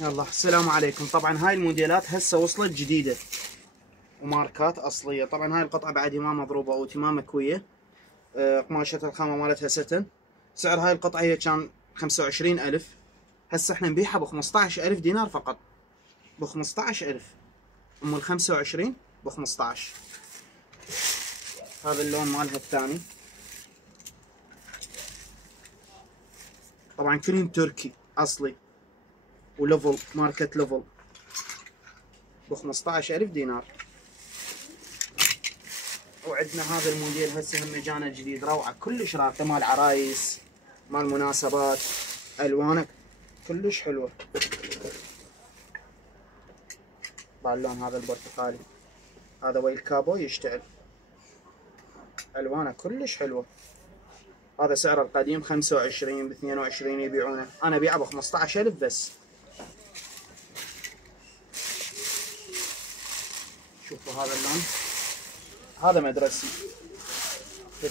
يلا السلام عليكم. طبعا هاي الموديلات هسه وصلت جديدة وماركات أصلية. طبعا هاي القطعة بعد ما مضروبة أو ما مكوية. قماشة الخامة مالتها ستن. سعر هاي القطعة هي كان 25,000، هسه احنا نبيعها ب15,000 دينار فقط. ب15,000 أم ال25 ب15. هذا اللون مالها الثاني. طبعا كلهم تركي أصلي وليفل، ماركة ليفل، ب15,000 دينار. وعندنا هذا الموديل هسه هم جانا جديد، روعه كلش راقي، مال عرايس، مال مناسبات، الوانه كلش حلوه. باللون هذا البرتقالي، هذا ويا الكابو يشتغل، الوانه كلش حلوه. هذا سعره القديم 25، ب 22 يبيعونه، انا ابيعه ب 15,000 بس. شوفوا هذا اللون، هذا مدرسي،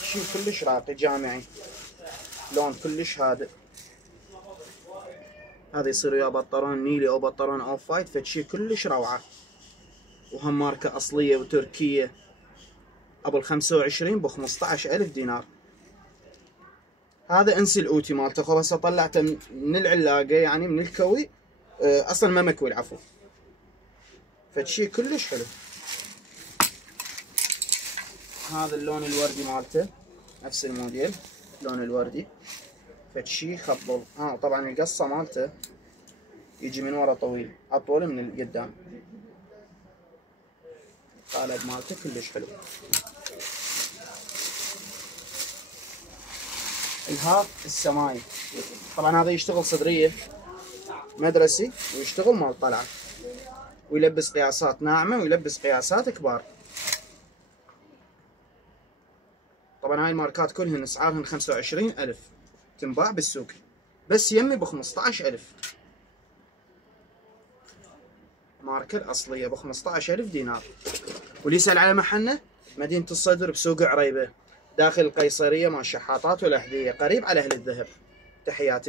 شيء كلش راقي جامعي، لون كلش هادئ. هذا يصير ويا بطرون نيلي او بطرون اوف وايت، فشي كلش روعه. وهم ماركه اصليه وتركيه. ابو ال25 ب 15,000 دينار. هذا انسي الاوتي مالته، خو هسه طلعته من العلاقه، يعني من الكوي، اصلا ما مكوي العفو، فشي كلش حلو. هذا اللون الوردي مالته نفس الموديل، اللون الوردي، فشي خبل. طبعا القصه مالته يجي من ورا طويل، اطول من القدام. القالب مالته كلش حلو. الهاف السماي، طبعا هذا يشتغل صدريه مدرسي، ويشتغل مال طلعه، ويلبس قياسات ناعمه ويلبس قياسات كبار. طبعا هاي الماركات كلهن اسعارهن 25,000، تنباع بالسوق، بس يمي ب 15,000. ماركة الأصلية ب 15,000 دينار. واللي يسأل على محلنا مدينة الصدر بسوق عريبة، داخل القيصرية، مال الشحاطات والأحذية، قريب على أهل الذهب. تحياتي.